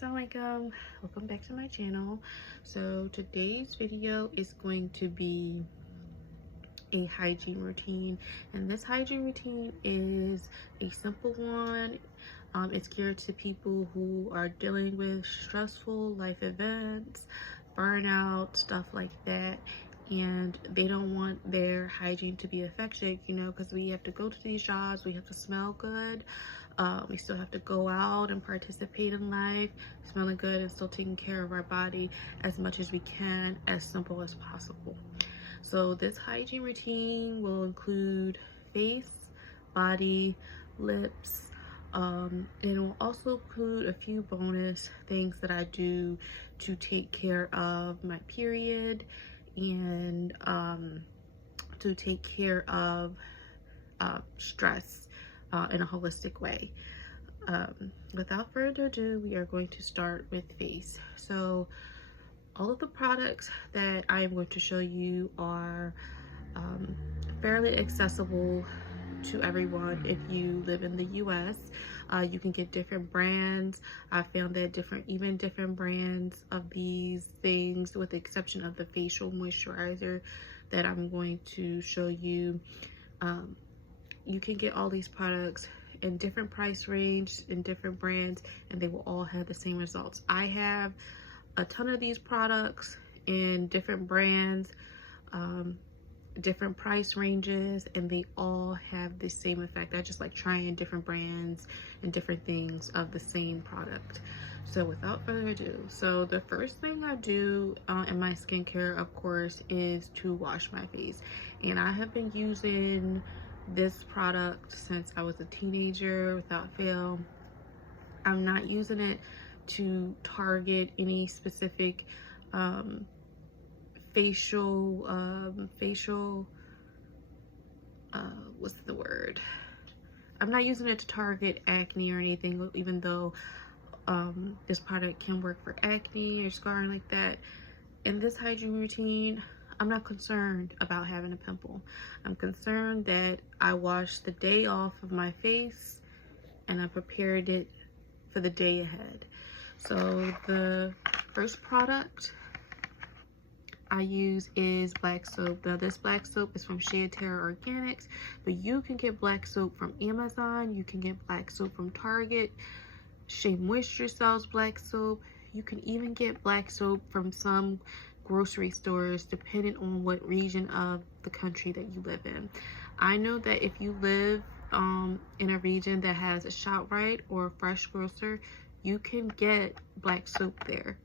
Assalamualaikum. Welcome back to my channel. So today's video is going to be a hygiene routine, and this hygiene routine is a simple one. It's geared to people who are dealing with stressful life events, burnout, stuff like that, and they don't want their hygiene to be affected, because we have to go to these jobs, we have to smell good, we still have to go out and participate in life, smelling good and still taking care of our body as much as we can, as simple as possible. So this hygiene routine will include face, body, lips, and it will also include a few bonus things that I do to take care of my period and to take care of stress in a holistic way. Without further ado, we are going to start with face. So all of the products that I am going to show you are fairly accessible to everyone. If you live in the US, you can get different brands. I found that even different brands of these things, with the exception of the facial moisturizer that I'm going to show you, you can get all these products in different price range, in different brands, and they will all have the same results. I have a ton of these products in different brands, different price ranges, and they all have the same effect. I just like trying different brands and different things of the same product. So without further ado, so the first thing I do in my skincare, of course, is to wash my face. And I have been using this product since I was a teenager without fail. I'm not using it to target any specific facial what's the word? I'm not using it to target acne or anything, even though this product can work for acne or scarring like that. In this hygiene routine, I'm not concerned about having a pimple. I'm concerned that I washed the day off of my face and I prepared it for the day ahead. So the first product I use is black soap. Now this black soap is from Shea Terra Organics, but you can get black soap from Amazon. You can get black soap from Target. Shea Moisture sells black soap. You can even get black soap from some grocery stores, depending on what region of the country that you live in. I know that if you live in a region that has a ShopRite or a fresh grocer, you can get black soap there.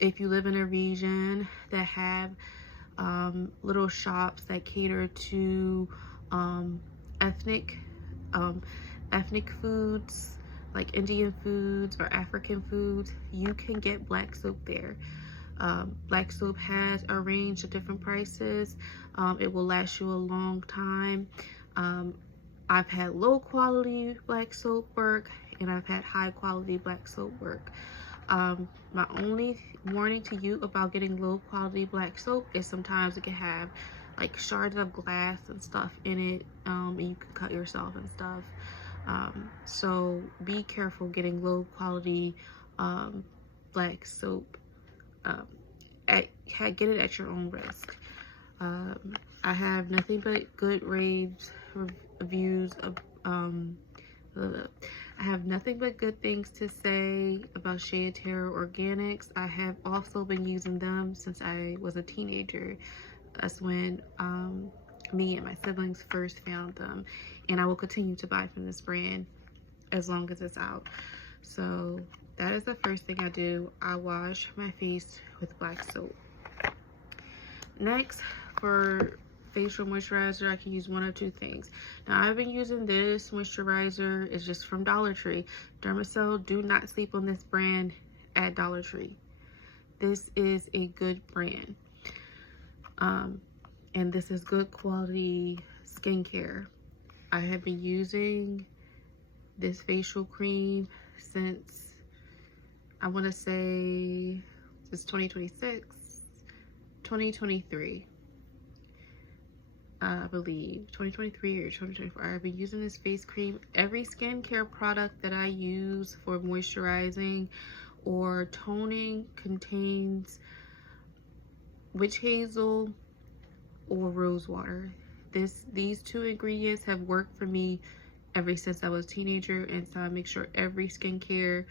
If you live in a region that have little shops that cater to ethnic foods, like Indian foods or African foods, you can get black soap there. Black soap has a range of different prices. It will last you a long time. I've had low quality black soap work, and I've had high quality black soap work. My only warning to you about getting low quality black soap is sometimes it can have like shards of glass and stuff in it, and you can cut yourself and stuff. So be careful getting low quality black soap. Get it at your own risk. I have nothing but good reviews of I have nothing but good things to say about Shea Terra Organics. I have also been using them since I was a teenager. That's when me and my siblings first found them, and I will continue to buy from this brand as long as it's out. So that is the first thing I do. I wash my face with black soap. Next, for facial moisturizer, I can use one of two things. Now I've been using this moisturizer. It's just from Dollar Tree. Dermacell, do not sleep on this brand at Dollar Tree. This is a good brand. And this is good quality skincare. I have been using this facial cream since, I want to say, it's 2023. I believe 2023 or 2024. I've been using this face cream. Every skincare product that I use for moisturizing or toning contains witch hazel or rose water. These two ingredients have worked for me ever since I was a teenager, and so I make sure every skincare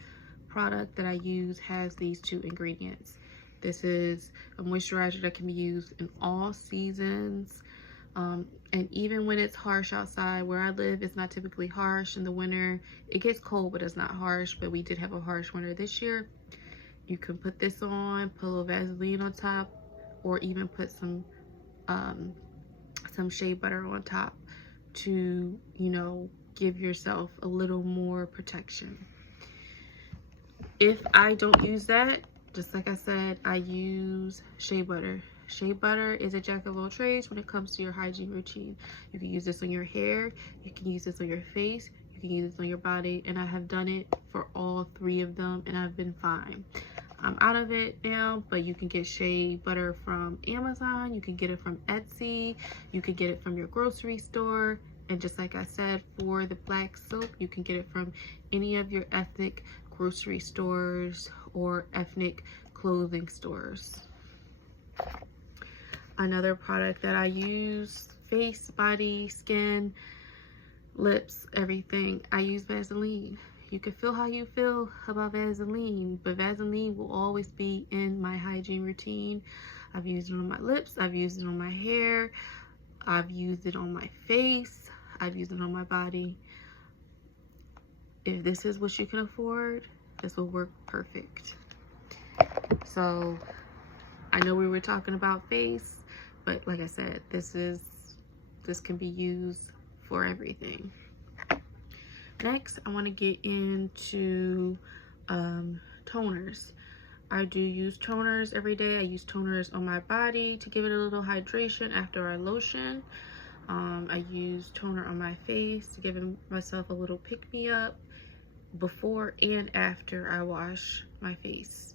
product that I use has these two ingredients. This is a moisturizer that can be used in all seasons, and even when it's harsh outside. Where I live, it's not typically harsh in the winter. It gets cold, but it's not harsh. But we did have a harsh winter this year. You can put this on, put a little Vaseline on top, or even put some shea butter on top to, you know, give yourself a little more protection. If I don't use that, just like I said, I use shea butter. Shea butter is a jack of all trades when it comes to your hygiene routine. You can use this on your hair, you can use this on your face, you can use this on your body, and I have done it for all three of them, and I've been fine. I'm out of it now, but you can get shea butter from Amazon, you can get it from Etsy, you can get it from your grocery store, and just like I said, for the black soap, you can get it from any of your ethnic grocery stores or ethnic clothing stores. Another product that I use, face, body, skin, lips, everything, I use Vaseline. You can feel how you feel about Vaseline, but Vaseline will always be in my hygiene routine. I've used it on my lips, I've used it on my hair, I've used it on my face, I've used it on my body. If this is what you can afford, this will work perfect. So I know we were talking about face, but like I said, this can be used for everything. Next, I want to get into toners. I do use toners every day. I use toners on my body to give it a little hydration after I lotion. I use toner on my face to give myself a little pick-me-up before and after I wash my face.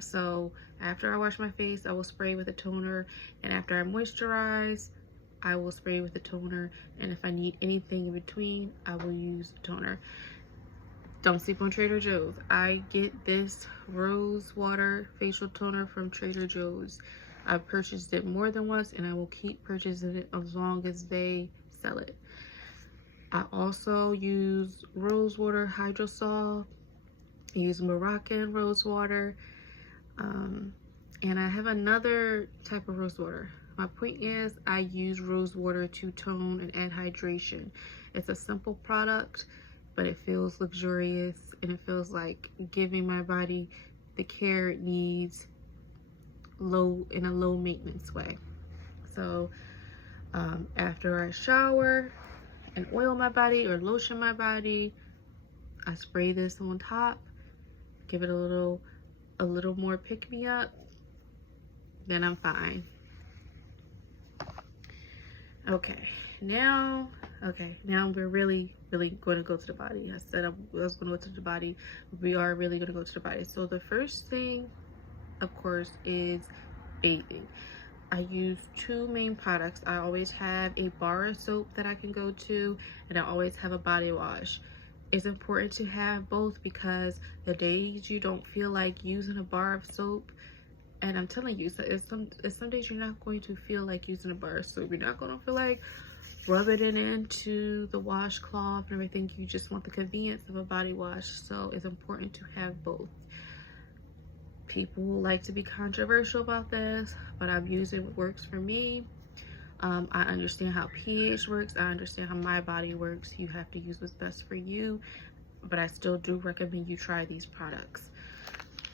So after I wash my face, I will spray with a toner, and after I moisturize, I will spray with a toner, and if I need anything in between, I will use the toner. Don't sleep on Trader Joe's. I get this rose water facial toner from Trader Joe's. I've purchased it more than once, and I will keep purchasing it as long as they sell it. I also use rose water hydrosol. I use Moroccan rose water, and I have another type of rose water. My point is, I use rose water to tone and add hydration. It's a simple product, but it feels luxurious, and it feels like giving my body the care it needs in a low maintenance way. So after I shower and oil my body or lotion my body, I spray this on top, give it a little more pick-me-up, then I'm fine. Okay, now we're really going to go to the body. I said I was going to go to the body. We are really going to go to the body. So the first thing, of course, is bathing. I use two main products. I always have a bar of soap that I can go to, and I always have a body wash. It's important to have both because the days you don't feel like using a bar of soap, and I'm telling you, so it's some days you're not going to feel like using a bar of soap. You're not going to feel like rubbing it into the washcloth and everything. You just want the convenience of a body wash. So it's important to have both. People like to be controversial about this, but I'm using what works for me. I understand how pH works. I understand how my body works. You have to use what's best for you, but I still do recommend you try these products.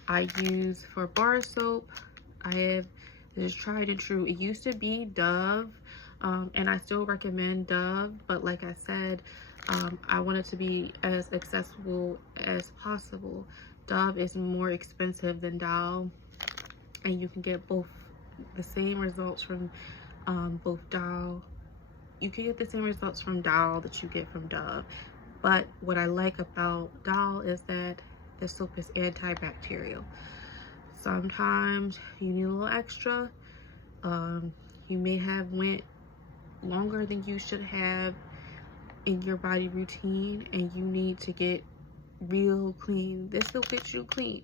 I use for bar soap, I have this tried and true. It used to be Dove, and I still recommend Dove, but like I said, I want it to be as accessible as possible. Dove is more expensive than Dial, and you can get both the same results from both Dial. You can get the same results from Dial that you get from Dove, but what I like about Dial is that the soap is antibacterial. Sometimes you need a little extra. You may have went longer than you should have in your body routine, and you need to get real clean. This will get you clean.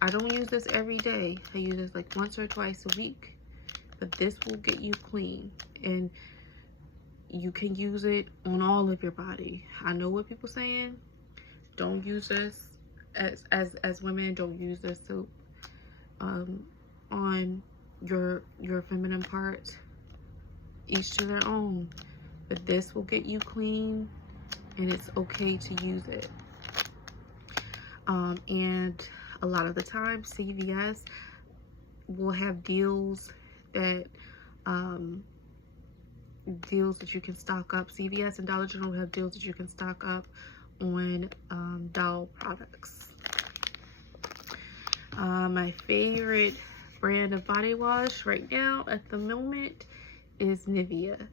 I don't use this every day. I use this like once or twice a week, but this will get you clean, and you can use it on all of your body. I know what people saying. Don't use this as women. Don't use this soap on your feminine parts. Each to their own. But this will get you clean, and it's okay to use it. And a lot of the time, CVS will have deals that you can stock up. CVS and Dollar General have deals that you can stock up on doll products. My favorite brand of body wash right now at the moment is Nivea.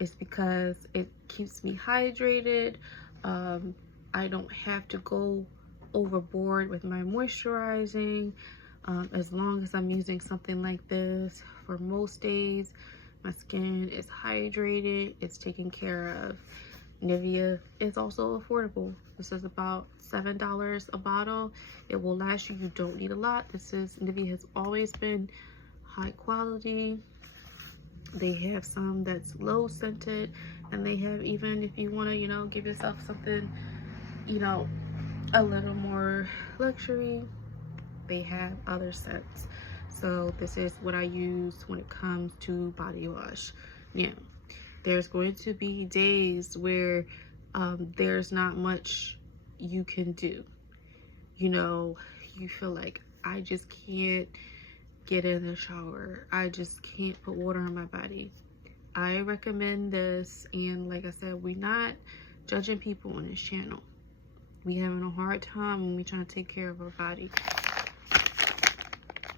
It's because it keeps me hydrated. I don't have to go overboard with my moisturizing. As long as I'm using something like this for most days, my skin is hydrated, it's taken care of. Nivea is also affordable. This is about $7 a bottle. It will last you. You don't need a lot. Nivea has always been high quality. They have some that's low scented, and they have, even if you want to, you know, give yourself something, you know, a little more luxury, they have other scents. So this is what I use when it comes to body wash. Now, there's going to be days where there's not much you can do. You know, you feel like, I just can't get in the shower. I just can't put water on my body. I recommend this, and like I said, we're not judging people on this channel. We having a hard time when we trying to take care of our body.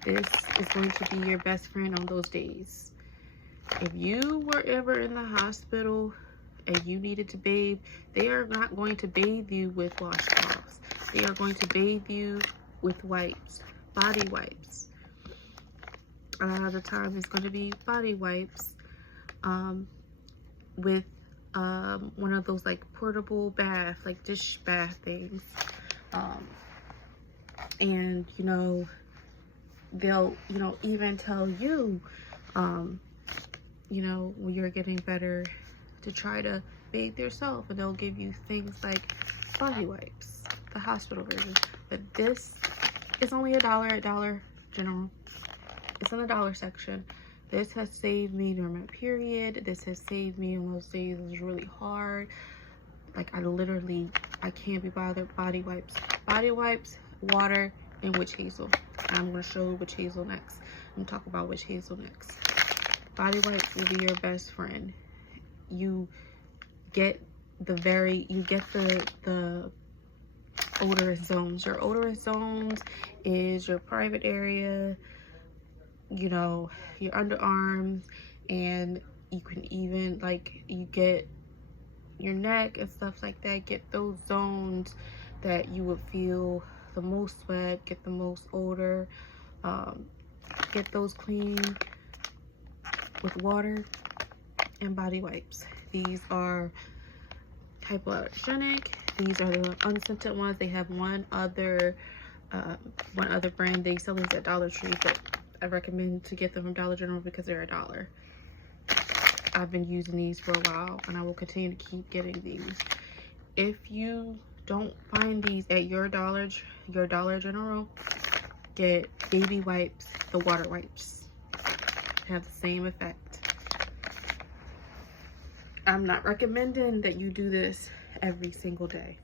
This is going to be your best friend on those days. If you were ever in the hospital and you needed to bathe, they are not going to bathe you with washcloths. They are going to bathe you with wipes, body wipes. A lot of the time it's going to be body wipes with one of those like portable bath, like dish bath things. And you know, they'll, you know, even tell you, you know, when you're getting better, to try to bathe yourself, and they'll give you things like body wipes, the hospital version. But this is only $1 at Dollar General. It's in the dollar section. This has saved me during my period. This has saved me on those days it was really hard. Like I can't be bothered. Body wipes, water, and witch hazel. I'm going to show you witch hazel next. I'm going to talk about witch hazel next. Body wipes will be your best friend. You get the odorous zones. Your odorous zones is your private area, you know, your underarms, and you can even, like, you get your neck and stuff like that. Get those zones that you would feel the most sweat, get the most odor. Get those clean with water and body wipes. These are hypoallergenic. These are the unscented ones. They have one other brand. They sell these at Dollar Tree, but I recommend to get them from Dollar General because they're $1. I've been using these for a while, and I will continue to keep getting these. If you don't find these at your Dollar General, get baby wipes, the water wipes. They have the same effect. I'm not recommending that you do this every single day,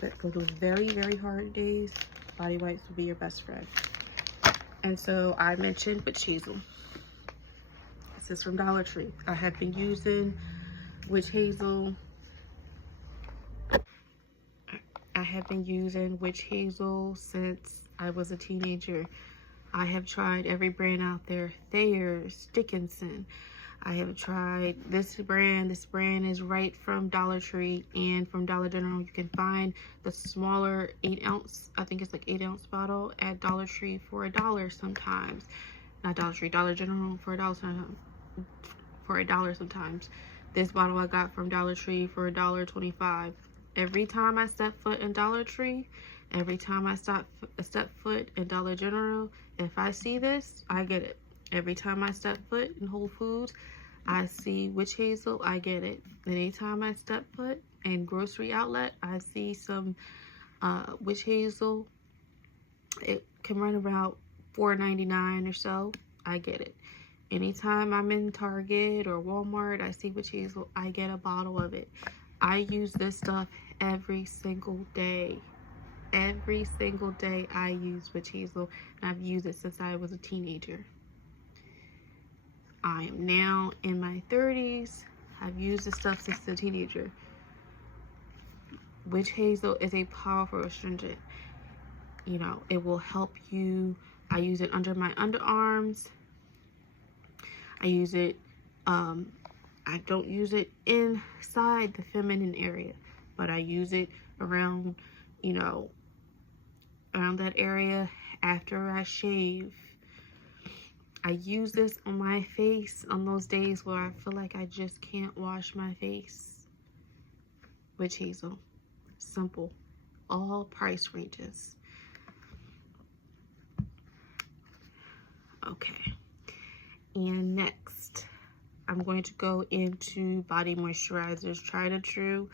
but for those very, very hard days, body wipes will be your best friend. And so I mentioned witch hazel. This is from Dollar Tree. I have been using witch hazel. I have been using witch hazel since I was a teenager. I have tried every brand out there. Thayer's, Dickinson. I have tried this brand. This brand is right from Dollar Tree and from Dollar General. You can find the smaller 8 ounce, I think it's like 8 ounce bottle at Dollar Tree for $1 sometimes. not Dollar Tree, Dollar General for $1 sometimes. This bottle I got from Dollar Tree for $1.25. Every time I step foot in Dollar Tree, every time I step foot in Dollar General, if I see this, I get it. Every time I step foot in Whole Foods, I see witch hazel, I get it. Anytime I step foot in grocery outlet, I see some witch hazel. It can run about $4.99 or so, I get it. Anytime I'm in Target or Walmart, I see witch hazel, I get a bottle of it. I use this stuff every single day. Every single day I use witch hazel, and I've used it since I was a teenager. I am now in my 30s. I've used this stuff since a teenager. Witch hazel is a powerful astringent. You know, it will help you. I use it under my underarms. I use it, I don't use it inside the feminine area, but I use it around, you know, around that area after I shave. I use this on my face on those days where I feel like I just can't wash my face. Witch hazel. Simple. All price ranges. Okay. And next, I'm going to go into body moisturizers. Tried and true.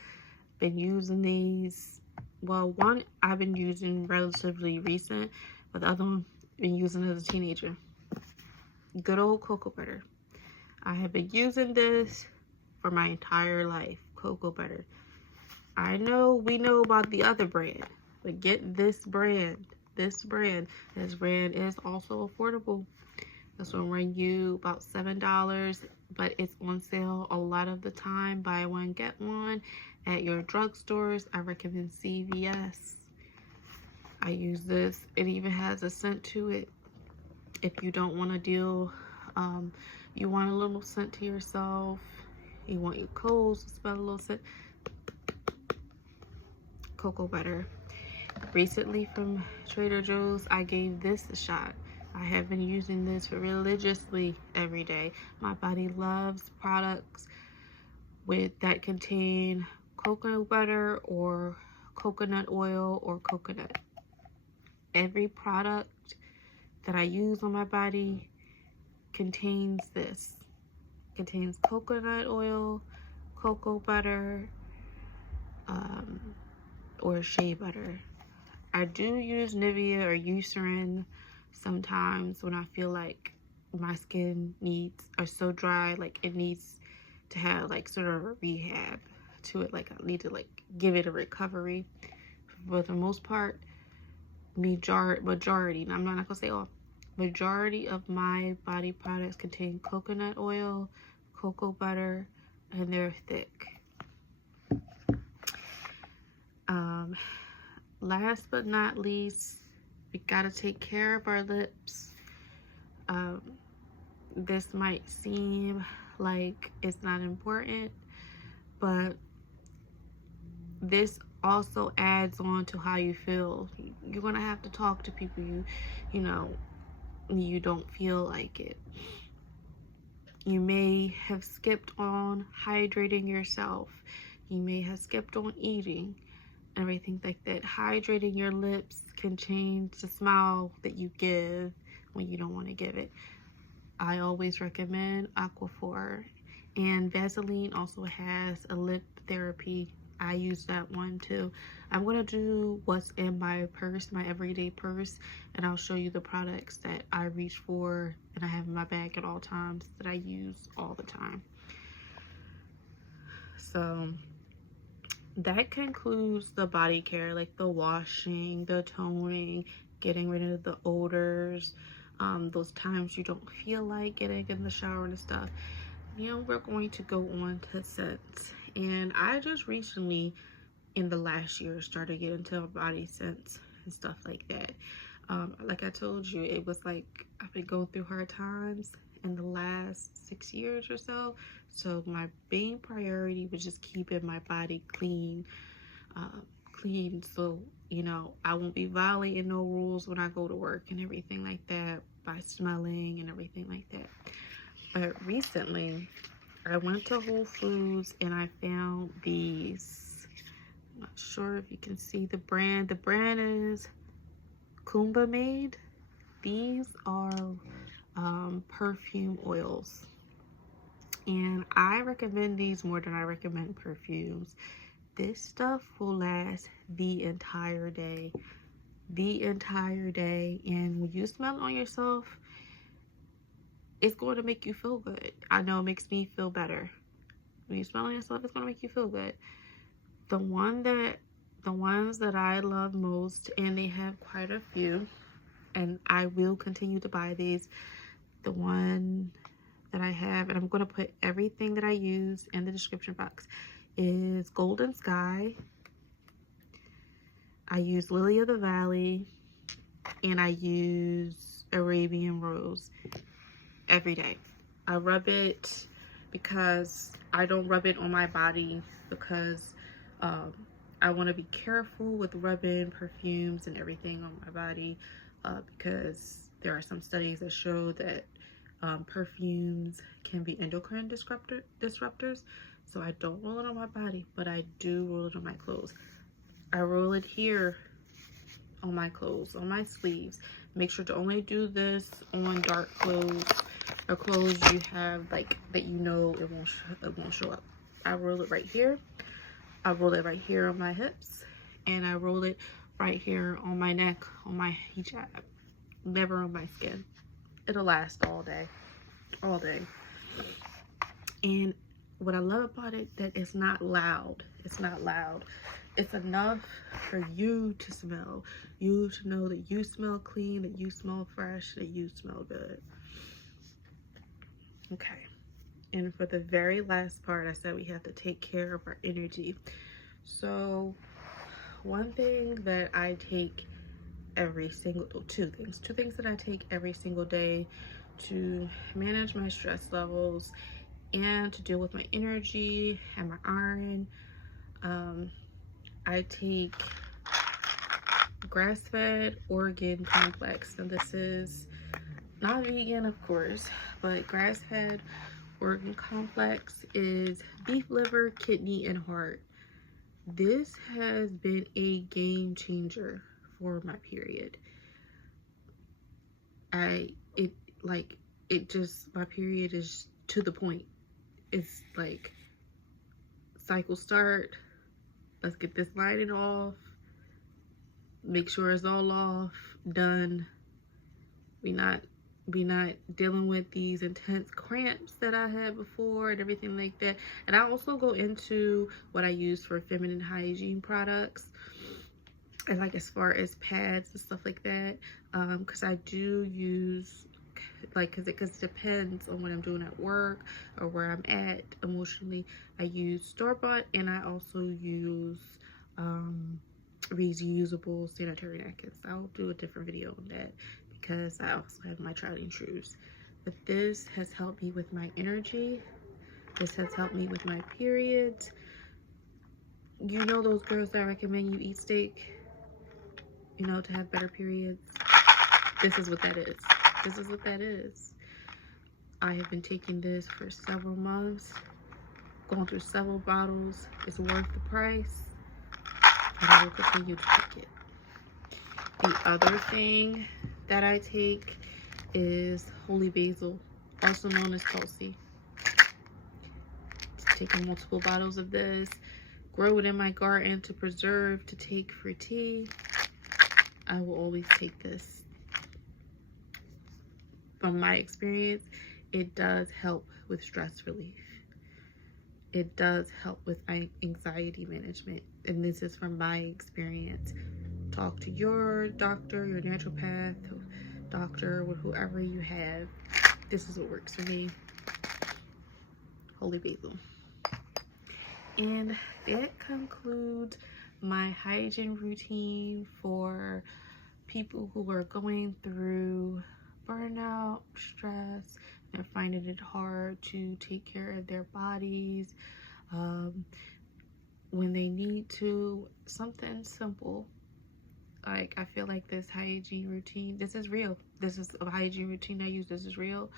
Been using these. Well, one I've been using relatively recent, but the other one I've been using as a teenager. Good old cocoa butter. I have been using this for my entire life. Cocoa butter. I know we know about the other brand, but get this brand. This brand is also affordable. This will run you about $7, but it's on sale a lot of the time. Buy one, get one at your drugstores. I recommend CVS. I use this. It even has a scent to it. If you don't want to deal, you want a little scent to yourself. You want your clothes to smell a little scent. Cocoa butter. Recently from Trader Joe's, I gave this a shot. I have been using this religiously every day. My body loves products that contain coconut butter or coconut oil or coconut. Every product that I use on my body contains this. Contains coconut oil, cocoa butter, or shea butter. I do use Nivea or Eucerin sometimes when I feel like my skin are so dry, like it needs to have like sort of a rehab to it, like I need to like give it a recovery. For the most part, majority, and I'm not gonna say all, majority of my body products contain coconut oil, cocoa butter, and they're thick. Last but not least, we gotta take care of our lips. This might seem like it's not important, but this also adds on to how you feel. You're gonna have to talk to people you know you don't feel like it. You may have skipped on hydrating yourself. You may have skipped on eating. Everything like that. Hydrating your lips can change the smile that you give when you don't want to give it. I always recommend Aquaphor, and Vaseline also has a lip therapy. I use that one too. I'm going to do what's in my purse, my everyday purse, and I'll show you the products that I reach for and I have in my bag at all times that I use all the time. So that concludes the body care, like the washing, the toning, getting rid of the odors, those times you don't feel like getting in the shower and stuff. Now we're going to go on to scents. And I just recently, in the last year, started getting into body scents and stuff like that. Like I told you, it was like I've been going through hard times in the last 6 years or so. So my main priority was just keeping my body clean, so, you know, I won't be violating no rules when I go to work and everything like that. by smelling and everything like that. But recently, I went to Whole Foods and I found these. I'm not sure if you can see the brand. The brand is Kumba Made. These are perfume oils. And I recommend these more than I recommend perfumes. This stuff will last the entire day. The entire day. And when you smell it on yourself, it's going to make you feel good. I know it makes me feel better. When you smell on yourself, it's going to make you feel good. The ones that I love most, and they have quite a few, and I will continue to buy these. The one that I have, and I'm going to put everything that I use in the description box, is Golden Sky. I use Lily of the Valley, and I use Arabian Rose every day. I rub it because I don't rub it on my body because I want to be careful with rubbing perfumes and everything on my body because there are some studies that show that perfumes can be endocrine disruptors. So I don't roll it on my body, but I do roll it on my clothes. I roll it here on my clothes, on my sleeves. Make sure to only do this on dark clothes or clothes you have like that you know it won't show up. I roll it right here. I roll it right here on my hips, and I roll it right here on my neck, on my hijab. Never on my skin. It'll last all day, all day. And what I love about it, that it's not loud. It's not loud. It's enough for you to smell. You to know that you smell clean, that you smell fresh, that you smell good. Okay. And for the very last part, I said we have to take care of our energy. So one thing that I take two things that I take every single day to manage my stress levels and to deal with my energy and my iron. I take grass-fed Organ Complex. And this is not vegan, of course, but grass-fed Organ Complex is beef liver, kidney, and heart. This has been a game changer for my period. My period is to the point. It's like, cycle start, let's get this lining off, make sure it's all off, done. We not dealing with these intense cramps that I had before and everything like that. And I also go into what I use for feminine hygiene products, and like as far as pads and stuff like that, because I do use, like, because it depends on what I'm doing at work or where I'm at emotionally. I use store-bought, and I also use reusable sanitary napkins. I'll do a different video on that because I also have my tried and trues. But this has helped me with my energy. This has helped me with my periods. You know those girls that recommend you eat steak, you know, to have better periods? This is what that is. This is what that is. I have been taking this for several months, going through several bottles. It's worth the price, and I will continue to take it. The other thing that I take is holy basil, also known as Tulsi. Taking multiple bottles of this, grow it in my garden to preserve, to take for tea. I will always take this. From my experience, it does help with stress relief. It does help with anxiety management. And this is from my experience. Talk to your doctor, your naturopath, doctor, with whoever you have. This is what works for me. Holy basil. And that concludes my hygiene routine for people who are going through burnout, stress, and finding it hard to take care of their bodies when they need to. Something simple Like, I feel like this hygiene routine, this is real. This is a hygiene routine I use. This is real.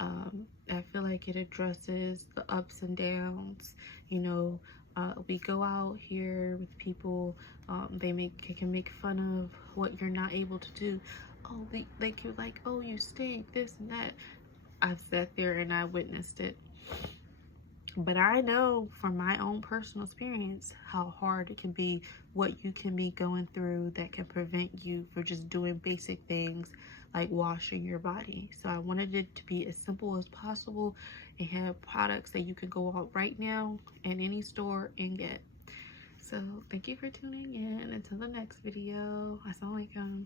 I feel like it addresses the ups and downs. You know, we go out here with people, they can make fun of what you're not able to do. Oh, they could like, oh, you stink, this and that. I've sat there and I witnessed it. But I know from my own personal experience how hard it can be, what you can be going through that can prevent you from just doing basic things like washing your body. So I wanted it to be as simple as possible and have products that you can go out right now in any store and get. So thank you for tuning in. Until the next video. Assalamualaikum.